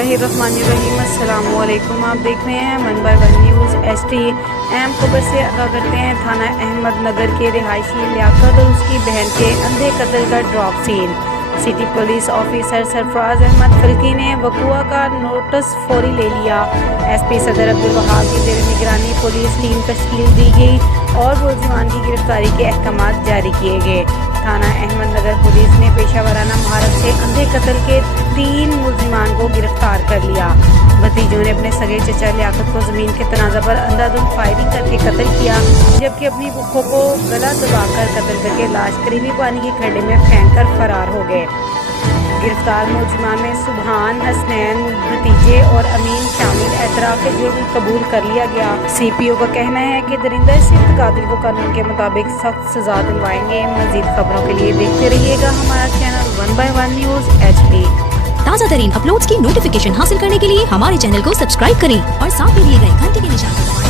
बिस्मिल्लाहिर्रहमानिर्रहीम। अस्सलामु अलैकुम। आप देख रहे हैं मनबर वन न्यूज़ एसटी। अहम खबर से आगाह करते हैं। थाना अहमद नगर के रिहायशी लियाकत और उसकी बहन के अंधे कत्ल का drop scene. City police officer Sarfaraz Ahmed Falki ने वक़ुआ का नोटिस फौरी ले लिया। एसपी सदर अब्दुल वहाब की ज़ेर निगरानी पुलिस टीम तश्कील दी गई और मुलज़िमान की गिरफ्तारी के अहकामात जारी किए गए। थाना अहमद नगर पुलिस ने पेशावराना महारत से अंधे कत्ल के 3 मुलज़िमान को गिरफ्तार कर लिया। भतीजों ने अपने सगे चचा लियाकत को ज़मीन के तनाज़ा पर अंधाधुंध फायरिंग करके कत्ल किया, जबकि अपनी भूखों को गला दबाकर कत्ल करके लाश करीबी पानी के खड्डे में फेंक कर फरार हो गए। गिरफ्तार मुलज़िमान में सुबहान, हसनैन भतीजे और अमीन शामिल। एतराफ़ जुर्म कबूल कर लिया गया। CPO का कहना है कि दरिंदा सिर्फ कातिल को कानून के मुताबिक सख्त सजा दिलवाएंगे। मज़ीद खबरों के लिए देखते रहिएगा हमारा चैनल 1/1 न्यूज़ HD। ताज़ा तरीन अपलोड्स की नोटिफिकेशन हासिल करने के लिए हमारे चैनल को सब्सक्राइब करें और साथ ही दिए गए घंटे के निशान को दबाएं।